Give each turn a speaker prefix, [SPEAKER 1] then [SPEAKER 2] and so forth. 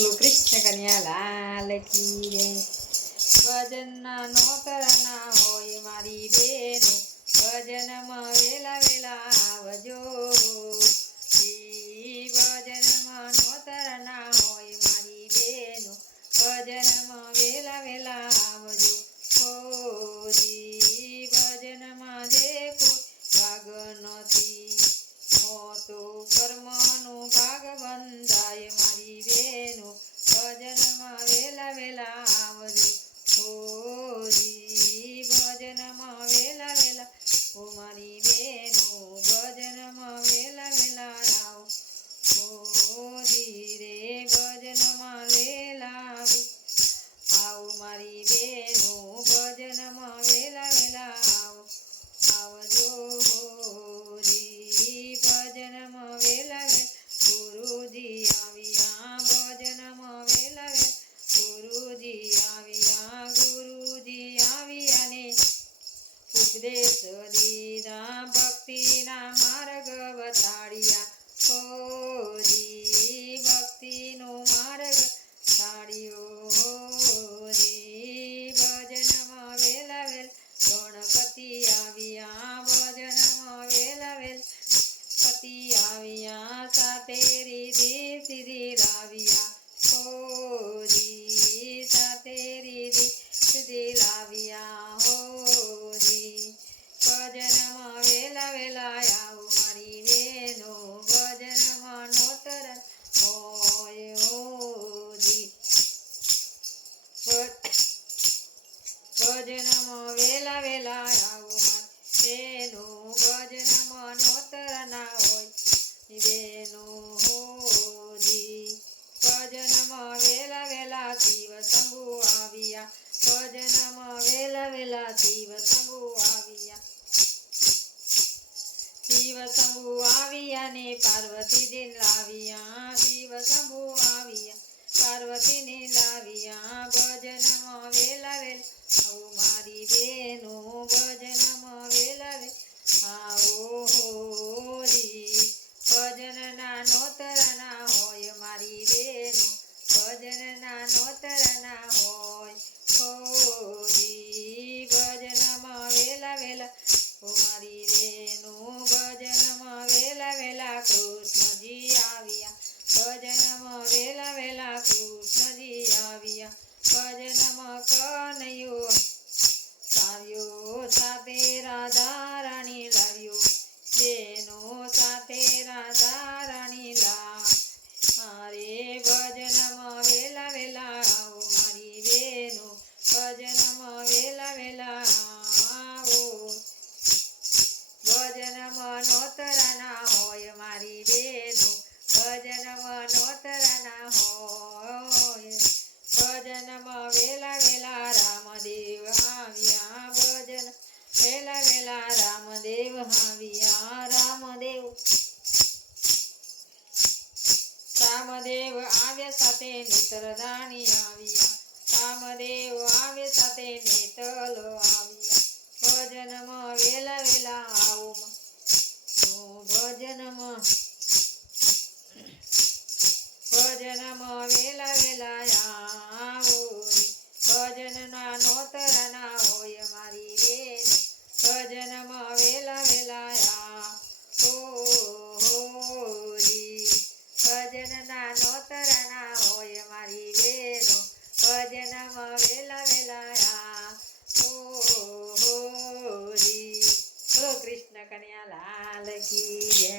[SPEAKER 1] બોલો કૃષ્ણ કન્યા લાલ કી જય ભજનના નોતરના હોય મારી બેનો. ભજનમાં વેલા વેલા આવજો. બેનો ભજનમાં વેલા વેલા આવો હોજી રે ભજનમાં વેલા આવો મારી બેનો ભજનમાં વેલા વેલા આવો આવજો હોજી ભજનમાં વેલા વે. ગુરુજી આવ્યા ભજનમાં વેલા વે. ગુરુજી ભક્તિના માર્ગ બતાડ્યા. હોરી ભક્તિનો માર્ગ તાળ્યો હોજી, ભજનમાં વેલા વેલ ગણપતિ આવ્યા. ભજનમાં વેલા વેલ પતિ આવ્યા. સાથે રીધી સીધી લાવ્યા. હોજી ભજનમાં વેલા વેલા આવો તેનું ભજનમાં નોતર ના હોય. બેનો હોજી. ભજનમાં વેલા વેલા શિવ શંભુ આવ્યા. ભજનમાં વેલા વેલા શિવ શંભુ આવ્યા. શિવ શંભુ આવ્યા ને પાર્વતીજી લાવ્યા. બેનો ભજનના નોતરના હોય હોરી ભજનમાં વેલા વેલા ઓ મારી ભજનમાં નોતરાના હોય મારી બેનું. ભજન મનોતરના હોય. ભજનમાં વેલા વેલા રામદેવ આવ્યા. ભજન વેલા વેલા રામદેવ આવ્યા. રામદેવ રામદેવ આવ્યા સાથે નેત્રદાણી આવ્યા. રામદેવ આવ્યા સાથે નેતલો આવ્યા. ભજનમાં વેલા વેલા ભજનમાં. ભજનમાં વેલા વેલા આવો ભજનના નોતરાના હોય મારી બેન. ભજનમાં વેલા વેલા આવો કન્યા લાલ કી જય.